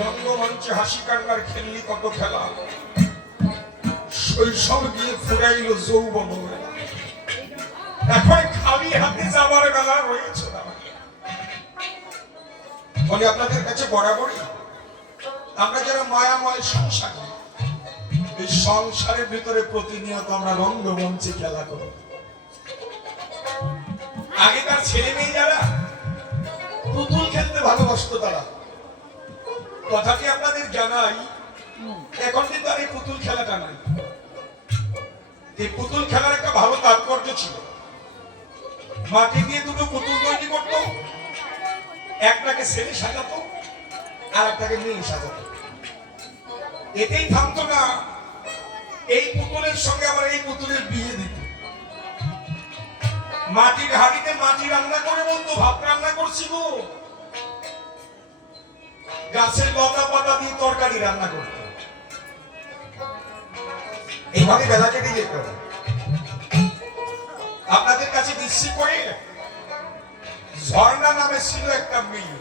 রঙ্গমঞ্চে হাসি কান্নার খেললি কত খেলা, শৈশব গিয়ে ফুরাইল যৌবন, এখন খালি হাতে যাবার বেলা রয়েছে। বলে আপনাদের কাছে বরাবরই আমরা যারা মায়াময় সংসার, এই সংসারের ভিতরে প্রতিনিয়ত আমরা রঙ্গমঞ্চে খেলা করি। আগেকার ছেলে মেয়ে যারা পুতুল খেলতে ভালোবাসতো, তারা কথাটি আপনাদের জানাই, এখন কিন্তু আর এই পুতুল খেলাটা নাই। এই পুতুল খেলার একটা ভালো তাৎপর্য ছিল। মাটি দিয়ে দুটো পুতুল তৈরি করতো, একটাকে ছেলে সাজাতো আর একটাকে মেয়ে সাজাতো। এতেই থামতো না, এই পুতুলের সঙ্গে আবার এই পুতুলের বিয়ে দিত। মাটির হাঁড়িতে মাটি রান্না করে বলতো, ভাত রান্না করছি গো। গাছের লতা পাতা দিয়ে তরকারি রান্না করতো। এইভাবে বেলা কেটে যেত। আপনাদের কাছে দৃষ্টি করে ঝর্ণা নামে ছিল একটা মেয়ে,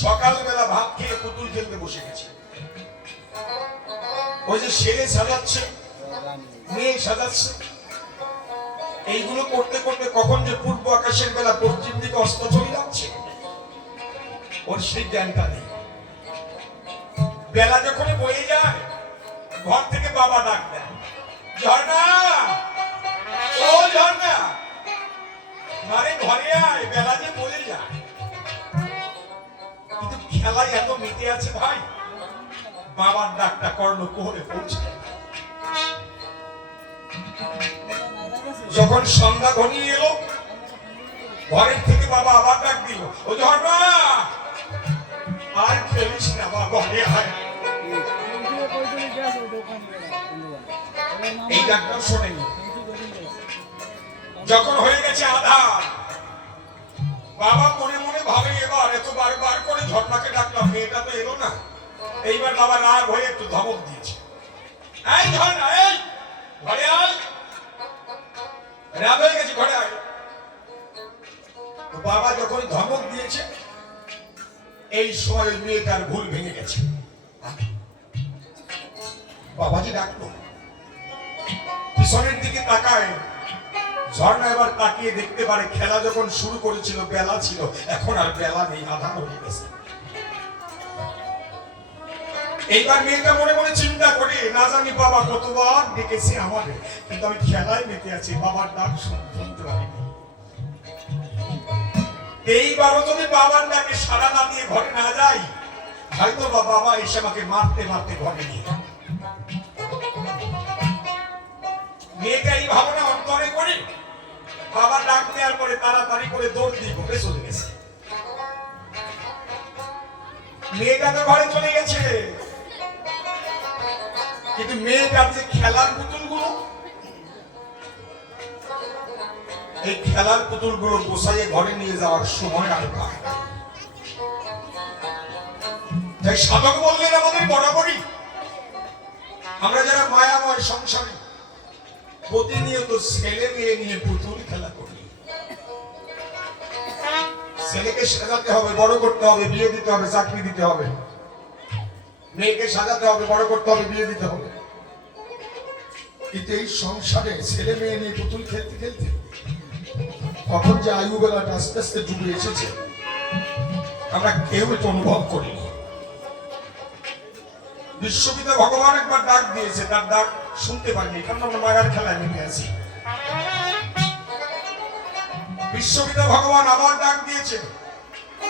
সকালবেলা ভাত খেয়ে পুতুল খেলতে বসে গেছে। ওই যে ছেলে সাজাচ্ছে, মেয়ে সাজাচ্ছে, এইগুলো করতে করতে কখন যে পূর্ব আকাশের বেলা পশ্চিম দিকে অস্ত চলে যাচ্ছে, ওর সেই জ্ঞানটা নেই। বেলা যখন বয়ে যায়, ঘর থেকে বাবা ডাক দেয়, ঝর্ণা, ও ঝর্ণা, মারে ঘরে আয়, বেলা যে বয়ে যায়। কিন্তু খেলায় এত মেতে আছে ভাই, বাবার ডাকটা কর্ণকুহরে পৌঁছায়। যখন সন্ধ্যা ঘনিয়ে এলো, ঘরের থেকে বাবা আবার ডাক দিল, ও ঝর্ণা, আর খেলিস না, বাবা ঘরে আয়। এই ডাকটা শোনেনি। যখন হয়ে গেছে আধার, বাবা মনে মনে ভাবে, এবার এত বারবার করে ঝর্ণাকে ডাকলাম, মেয়েটা তো এলো না। এইবার বাবা রাগ হয়ে একটু ধমক দিয়েছে, এই ঝর্ণা, এই ঘরে আয়, রাগ হয়ে গেছে, ঘরে আয়। তো বাবা যখন ধমক দিয়েছে, এই সময় মেয়েটার ভুল ভেঙে গেছে। বাবাজি ডাকলো, পিছনের দিকে তাকায়, ঝর্ণা এবার তাকিয়ে দেখতে পারে খেলা যখন শুরু করেছিল বেলা ছিল, এখন আর বেলা নেই, আধার হয়ে গেছে। এইবার মেয়েটা মনে মনে চিন্তা করে, না জানি বাবা কতবার ডেকেছে আমাদের, কিন্তু আমি খেলায় মেতে আছি, বাবার ডাক শুনতে পারিনি। এইবারও যদি বাবার ডাকে সাড়া না দিয়ে ঘরে না যাই, হয়তো বাবা এসে আমাকে মারতে মারতে ঘরে নিয়ে। মেয়েটা এই ভাবনা অন্তরে করে বাবা ডাক দেওয়ার পরে তাড়াতাড়ি করে দৌড় দিয়ে ঘরে চলে গেছে। মেয়েটা তো ঘরে চলে গেছে, কিন্তু মেয়েটার যে খেলার পুতুলগুলো, এই খেলার পুতুলগুলো গোছাইয়ে ঘরে নিয়ে যাওয়ার সময় আর পায় না। তাই সাধক বললেন, আমাদের বরাবরই আমরা যারা মায়াময় সংসারে প্রতিনিয়ত ছেলে মেয়ে নিয়ে পুতুল খেলা করি। ছেলেকে সাজাতে হবে, বড় করতে হবে, বিয়ে দিতে হবে, চাকরি দিতে হবে। মেয়েকে সাজাতে হবে, বড় করতে হবে, বিয়ে দিতে হবে। কিন্তু এই সংসারে ছেলে মেয়ে নিয়ে পুতুল খেলতে খেলতে কখন যে আয়ু বেলাটা আস্তে আস্তে ডুবে এসেছে, আমরা কেউ এটা অনুভব করিনি। বিশ্বপিতা ভগবান একবার ডাক দিয়েছে, তার ডাক শুনতে পারিনি, কারণ আমরা মায়ার খেলায় নেমে আছি। বিশ্বপিতা ভগবান আবার ডাক দিয়েছে,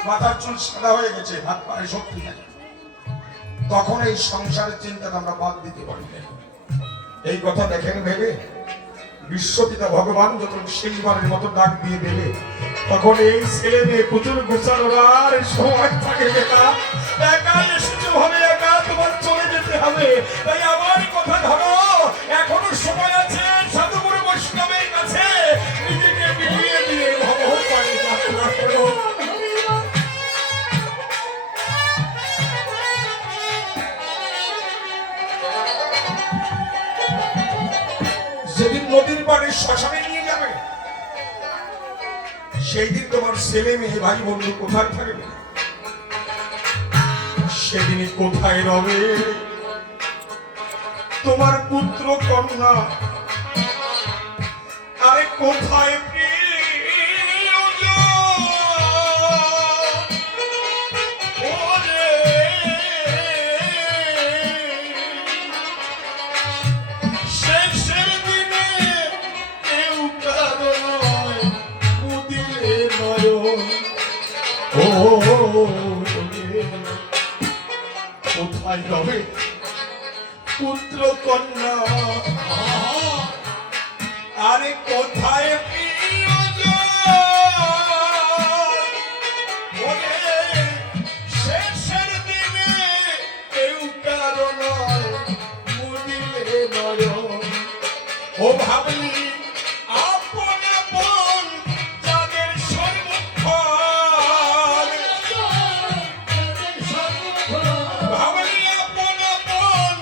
মাথার চুল সাদা হয়ে গেছে, হাত পায়ে শক্তি নাই। তখন এই সংসারের চিন্তাটা আমরা বাদ দিতে পারি না। এই কথা দেখেন ভেবে বিশ্বপিতা ভগবান যখন শেষবারের মতো ডাক দিয়ে দেবে, তখন এই ছেলে মেয়ে পুতুল গোছানোর আর সময় থাকে না। একা এসেছো ভাবে, একা তোমার চলে যেতে হবে। তাই আমার কথা ধরো, এখনো সময় আছে। সাধুগুরু বৈষ্ণবের কাছে নিজেকে বিলিয়ে দিয়ে ভগবান প্রার্থনা করো। যেদিন নদীর পাড়ে শ্মশানে নিয়ে যাবে, সেই দিন তোমার ছেলে মেয়ে ভাই বন্ধু কোথায় থাকবে? সেদিন কোথায় রবে তোমার পুত্র কন্যা? আরে কোথায় কোথায় রবে পুত্র কন্যা? আরে কোথায় শেষের দিনে কেউ কারো নয় মুদিলে নয়ন। ও ভাবলি আপন আপন যাদের সর্বক্ষণ, ভাবলি আপন আপন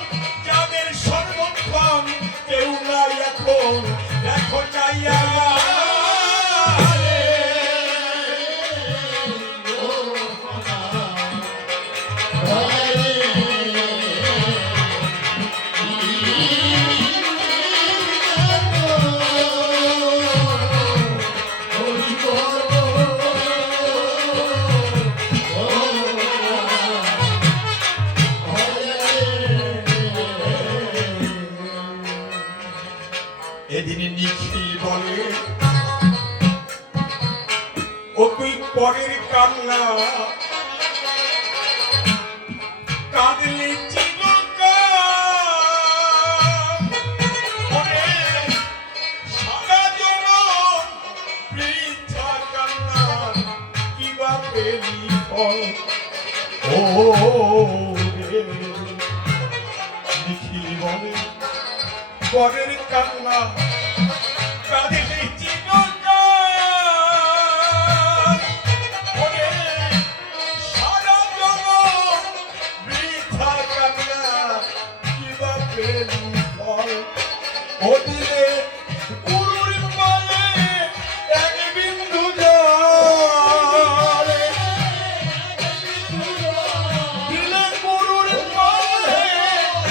যাদের সর্বক্ষণ, কেউ নাই এখন দেখো চাইয়া। এদিন নিখিল বলে ও তুই পরের কান্না কাঁদলি সারা জনম বৃথা কান্না কিবা পেলি ফল। ও নিখিল বলে পরের কান্না কাঁদলি চিরকাল, ওরে সারা জনম বৃথা কান্না কিবা পেলি ফল। ও দিলে গুরুর পালে এক বিন্দু জল, দিলে গুরুর পালে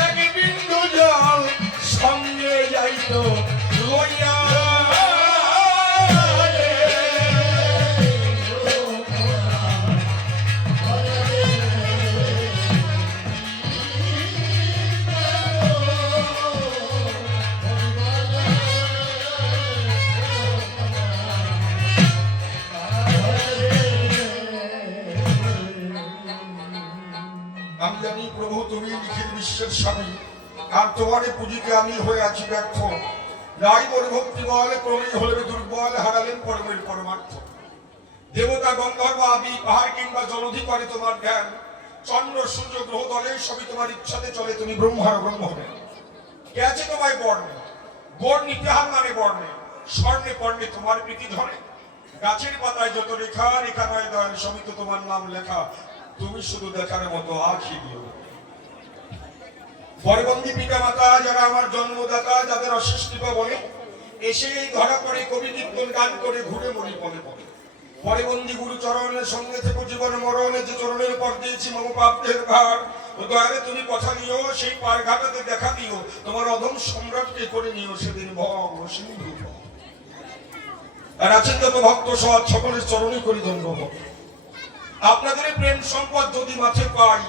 এক বিন্দু জল, সঙ্গে যাইতো লইয়া। আমি জানি প্রভু তুমি নিখিল বিশ্বের স্বামী, আর তোমার পুঁজিকে আমি হয়ে আছি ব্যর্থ। নাই মোর ভক্তি বল ক্রমেই হলে দুর্বল, হারালেন পরমের পরমার্থ। দেবতা গন্ধর্ব আদি পাহাড় কিংবা জলধি করে তোমার জ্ঞান, চন্দ্র সূর্য গ্রহ দলে সবই তোমার ইচ্ছাতে চলে, তুমি ব্রহ্মার ব্রহ্ম হবে। কে আছে তোমায় বর্ণে বর্ণ ইতিহার মানে বর্ণে, স্বর্ণে পর্ণে তোমার প্রীতি ধরে। গাছের পাতায় যত রেখা রেখা নয় দয়াল, সবই তো তোমার নাম লেখা, তুমি শুধু দেখার মতো আঁখি দিও। পরবন্দী পিতা মাতা যারা আমার জন্মদাতা, যাদের অশেষ কৃপা বলে এসে ধরা পড়ে কবি কীর্তন গান করে ঘুরে মরি পদে পদে। পরবন্দী গুরু চরণের সঙ্গে থেকে জীবন মরণে যে চরণের পর দিয়েছি মম পাপদের ভার, ও দয়ালে তুমি কথা দিও সেই পার ঘাটাতে দেখা দিও, তোমার অধম সম্রাটকে করে নিও সেদিন ভগ সিন্ধু। আর আছেন যত ভক্ত সৎ সকলের চরণে করি ধন্যবাদ। আপনাদের প্রেম সম্পদ যদি মাঠে পাই,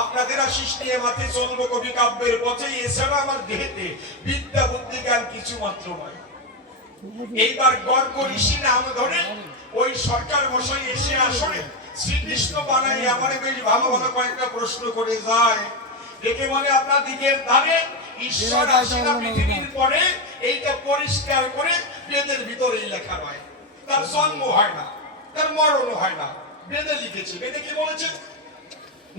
আপনাদের আশিস নিয়ে মাঠে চলবো কবি কাব্যের পথে, এছাড়া আমার দেহেতে বিদ্যা বুদ্ধি জ্ঞান কিছু মাত্র নয়। এইবার গর্গ ঋষি নাম ধরে ওই সরকার মশাই এসে আসলে শ্রীকৃষ্ণ বানাই আমার বেশ ভালো ভালো কয়েকটা প্রশ্ন করে যায়। দেখে বলে আপনার দিকের ধারে ঈশ্বর আসিনা পৃথিবীর পরে, এইটা পরিষ্কার করে বেদের ভিতরেই লেখা হয়। তার জন্ম হয় না, তার মরণ হয় না, বেদে লিখেছে। বেদে কি বলেছে?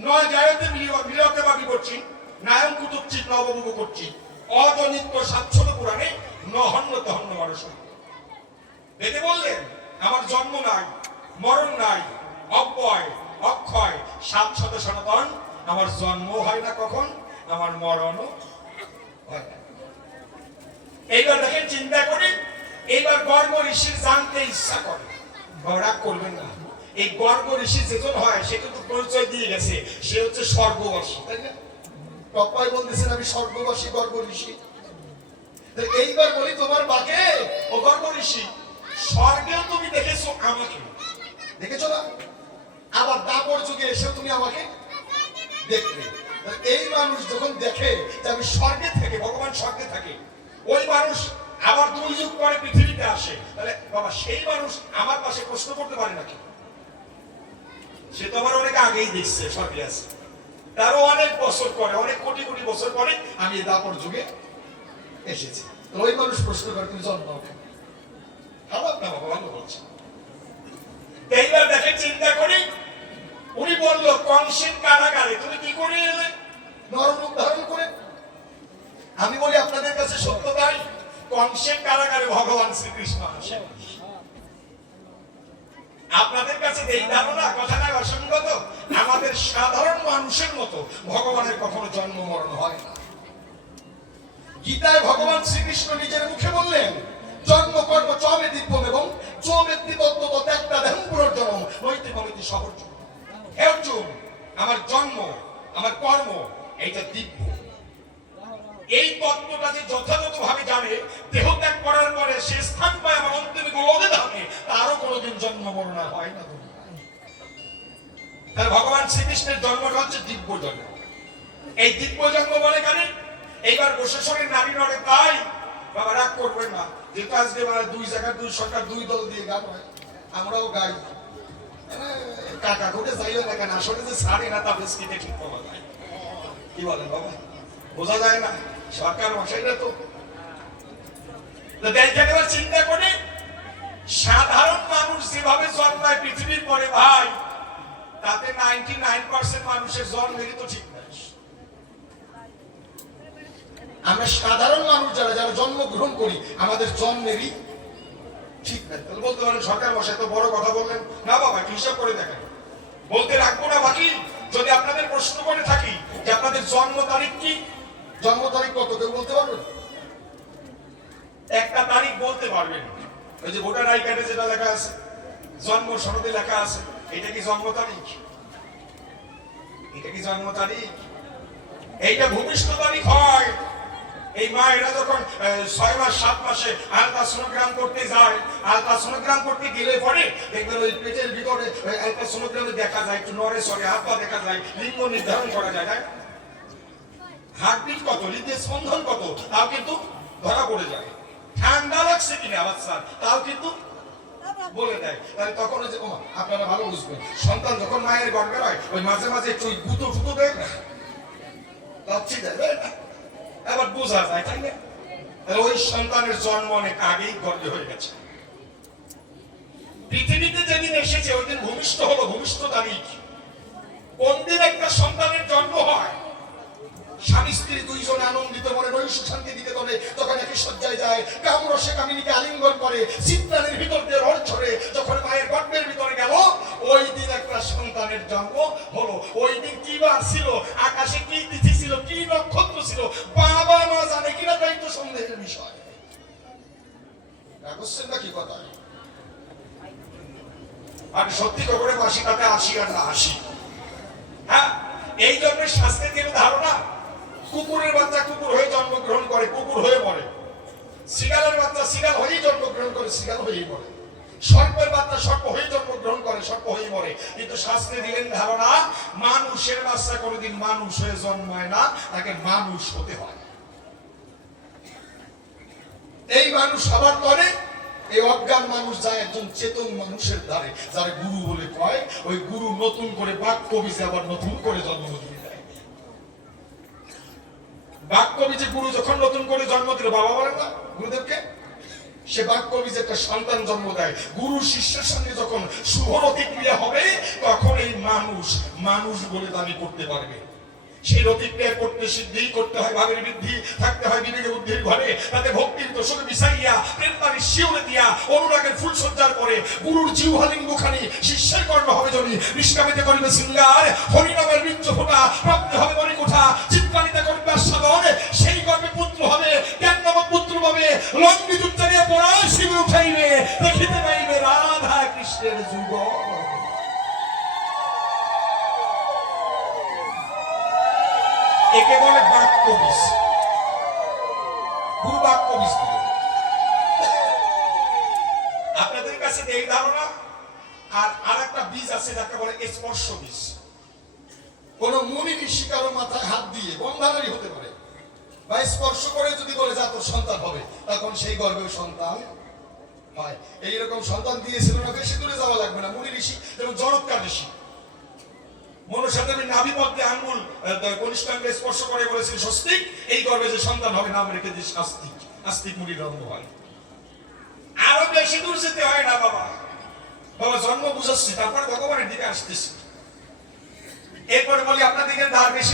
নয় জায়গাতে বিলতে বা বিবর্চি নায়ম কুতুচ্ছিত নবভোগ করছি অজনিত্য স্বাচ্ছদ পুরাণে নহন্য তহন্য মানুষ। বেদে বললেন আমার জন্ম নাই, মরণ নাই, অব্যয় অক্ষয় স্বাচ্ছদ সনাতন, আমার জন্ম হয় না কখন, আমার মরণও হয় না। এইবার দেখেন চিন্তা করি, এইবার গর্ব ঋষির জানতে ইচ্ছা করে, রাগ করবেন না। এই গর্গ ঋষি যেজন হয় সে কিন্তু পরিচয় দিয়ে গেছে, সে হচ্ছে স্বর্গবাসী, তাই না? টপ্পাই বলতেছেন আমি স্বর্গবাসী গর্গ ঋষি। এইবার বলি তোমার বাকে, ও গর্গ ঋষি, স্বর্গেও তুমি দেখেছো আমাকে, দেখেছো না? আবার দাপর যুগে এসেও তুমি আমাকে দেখবে। এই মানুষ যখন দেখে যে আমি স্বর্গে থেকে, ভগবান স্বর্গে থাকে, ওই মানুষ আবার 2 যুগ পরে পৃথিবীতে আসে, তাহলে বাবা সেই মানুষ আমার পাশে প্রশ্ন করতে পারে নাকি? সে তো আমার অনেক আগেই দেখছে স্বর্গে আছে, তারও অনেক বছর পরে, অনেক কোটি কোটি বছর পরে আমি এই দাপর যুগে এসেছি। তো ওই মানুষ প্রশ্ন করে তুমি জন্মাও কেন? খারাপ না বাবা, ভালো বলছে। এইবার দেখে চিন্তা করি, উনি বলল কংসের কারাগারে তুমি কি করে এলে? নররূপ ধারণ করে। আমি বলি আপনাদের কাছে সত্য তাই, কংসের কারাগারে ভগবান শ্রীকৃষ্ণ আসেন। আপনাদের কাছে এই ধারণা কথাটা অসঙ্গত। আমাদের সাধারণ মানুষের মতো ভগবানের কখনো জন্ম মরণ হয় না। গীতায় ভগবান শ্রীকৃষ্ণ নিজের মুখে বললেন, জন্ম কর্ম চমে দিব্যম এবং চমেত্তি তত্ত্ব ত্যাগটা দেহ পুনর্জন্ম নৈতিক অমিতি সহজ। হে অর্জুন, আমার জন্ম, আমার কর্ম এইটা দিব্য। এই তত্ত্বটা যে যথাযথভাবে জানে, দেহ ত্যাগ করার পরে সে স্থান পায় আমার অন্তিম গোলকে ধামে, তারও কোনোদিন জন্ম মরণ হয় না। তাহলে ভগবান শ্রীকৃষ্ণের জন্মটা হচ্ছে দিব্য জন্ম। এই দিব্য জন্ম বলে কেন? এইবার প্রশাসনের নারী নড়ে তাই বাবা রাগ করবেন না, যেহেতু আজকে মানে 2 জায়গায় 2 সরকার 2 দল দিয়ে গান হয়, আমরাও গাই। কাকা কোটে যাইও না কেন, আসলে যে ছাড়ে না তা বেশ কিনে ঠিক পাওয়া যায়। কি বলেন বাবা, বোঝা যায় না সরকার মশাইরা তো। এবার চিন্তা করে সাধারণ মানুষ যেভাবে জন্মায় পৃথিবীর পরে ভাই, তাতে 99% মানুষের জন্মেরই তো ঠিক নাই। আমরা সাধারণ মানুষ যারা যারা জন্মগ্রহণ করি, আমাদের জন্মেরই ঠিক নাই। তাহলে বলতে পারেন সরকার মশাই তো বড় কথা বললেন না বাবা, একটু হিসাব করে দেখেন। বলতে রাখবো না বাকি, যদি আপনাদের প্রশ্ন করে থাকি যে আপনাদের জন্ম তারিখ কি, জন্ম তারিখ কত কেউ বলতে পারবেন? একটা তারিখ বলতে পারবেন, ওই যে ভোটার আই কার্ডে যেটা লেখা আছে, জন্ম সনদে লেখা আছে, এটা কি জন্ম তারিখ? এটা কি জন্ম তারিখ? এইটা ভূমিষ্ঠ তারিখ হয়। এই মায়েরা যখন 6 মাস 7 মাসে আলট্রাসোনোগ্রাম করতে যায়, আলট্রাসোনোগ্রাম করতে গেলে পরে দেখবেন ওই পেটের ভিতরে ওই আলট্রাসোনোগ্রামে দেখা যায়, একটু নড়ে সরে হাত পা দেখা যায়, লিঙ্গ নির্ধারণ করা যায়, তাই? হার্টবিট কত, হৃদয়ের স্পন্দন কত, তাও কিন্তু ধরা পড়ে যায়। ঠান্ডা লাগছে কিনা বাচ্চার, তাও কিন্তু বলে দেয়। তাহলে তখন যে আপনারা ভালো বুঝবেন, সন্তান যখন মায়ের গর্ভে হয়, ওই মাঝে মাঝে একটু গুঁতো ফুতো দেয় না, লাচ্ছি দেয় না, এবার বোঝা যায়, তাই না? ওই সন্তানের জন্ম অনেক আগেই গর্ভে হয়ে গেছে। পৃথিবীতে যেদিন এসেছে ওই দিন ভূমিষ্ঠ হলো, ভূমিষ্ঠ তারিখ। কোন দিন একটা সন্তানের জন্ম হয়, স্বামী স্ত্রী 2 জনে আনন্দিত মনে নৈশ শান্তি দিতে তবে তখন একই শয্যায় যায়, কামরসে কামিনীকে আলিঙ্গন করে, চিত্রানের ভিতর দিয়ে রড ছড়ে, যখন মায়ের গর্ভের ভিতরে গেল, ওই দিন একটা সন্তানের জন্ম হলো। ওই দিন কি বার ছিল, আকাশে কি তিথি ছিল, কি নক্ষত্র ছিল, বাবা মা জানে কিনা, তাই তো সন্দেহের বিষয়। বুঝছেন না কি কথা? আমি সত্যি করে বাসি, তাতে 80 আর না 80। হ্যাঁ, এই জন্মের শাস্ত্রের দিকে ধারণা, কুকুরের বাচ্চা কুকুর হয়ে জন্মগ্রহণ করে, কুকুর হয়ে মরে। শিগালের বাচ্চা শিগাল হয়েই জন্মগ্রহণ করে, শিগাল হয়েই মরে। সর্পের বাচ্চা সর্প হয়ে জন্মগ্রহণ করে, সর্প হয়েই মরে। কিন্তু শাস্ত্রে দিলেন ধারণা, মানুষের বাচ্চা কোনোদিন মানুষ হয়ে জন্মায় না, তাকে মানুষ হতে হয়। এই মানুষ হবার পরে এই অজ্ঞান মানুষ যায় একজন চেতন মানুষের দ্বারে, যারা গুরু বলে কয়, ওই গুরু নতুন করে বাক্য বীজে আবার নতুন করে জন্ম দিয়ে দেয়। বাক্য বীজে গুরু যখন নতুন করে জন্ম দিল, বাবা বলেন না গুরুদেবকে, সে বাক্য বীজে একটা সন্তান জন্ম দেয়। গুরু শিষ্যের সঙ্গে যখন শুভ প্রতিক্রিয়া হবে, তখন এই মানুষ মানুষ বলে দাবি করতে পারবে। সেই প্রতিক্রিয়া করতে সিদ্ধি করতে হয়, ভাবের বৃদ্ধি থাকতে হয় বিবেকে বুদ্ধির ঘরে, তাতে ভক্তির দোষকে মিশাইয়া প্রেমবাণী শিউরে দিয়া অনুরাগের ফুল সজ্জার করে গুরুর জিহ্বালিঙ্গখানি শিষ্যের কর্ণ হবে যদি, নিষ্কামিতে করিবে সিঙ্গার, হরিনামের বীর্য ফোঁটা প্রাপ্তি হবে মণিকোঠা, চিত্রানিতে করিবে আস্বাদন, সেই গর্বে পুত্র হবে, জ্ঞান নামক পুত্র পাবে, লঙ্ঘিত উচ্চারিয়া পড়া শিবে উঠাইবে, দেখিতে পাইবে রাধা কৃষ্ণের যুগল। একে বলে বাক্য বিষ। গুরু বাক্য বিষ দিল। আপনাদের কাছে এই ধারণা। আর একটা বীজ আছে যাকে বলে স্পর্শ বীজ। কোন মুনি ঋষি কারো মাথায় হাত দিয়ে বন্ধানারী হতে পারে বা স্পর্শ করে যদি বলে যা তোর সন্তান হবে, তখন সেই গর্ভে সন্তান হয়। এইরকম সন্তান দিয়েছিল না, বেশি দূরে যাওয়া লাগবে না। মুনি ঋষি যেমন জনৎকার ঋষি মনুষ্য দেবী নাভি মধ্যে আঙ্গুল কনিষ্ঠাঙ্গে স্পর্শ করে বলেছিল স্বস্তিক, এই গর্ভে যে সন্তান হবে নাম রেখে দিস আস্তিক। আস্তিক মুনির জন্ম হয়। আরো বেশি দূর যেতে হয় না বাবা। বাবা জন্ম বুঝাচ্ছি, তারপরে ভগবানের দিকে আসতেছি। এরপরে বলি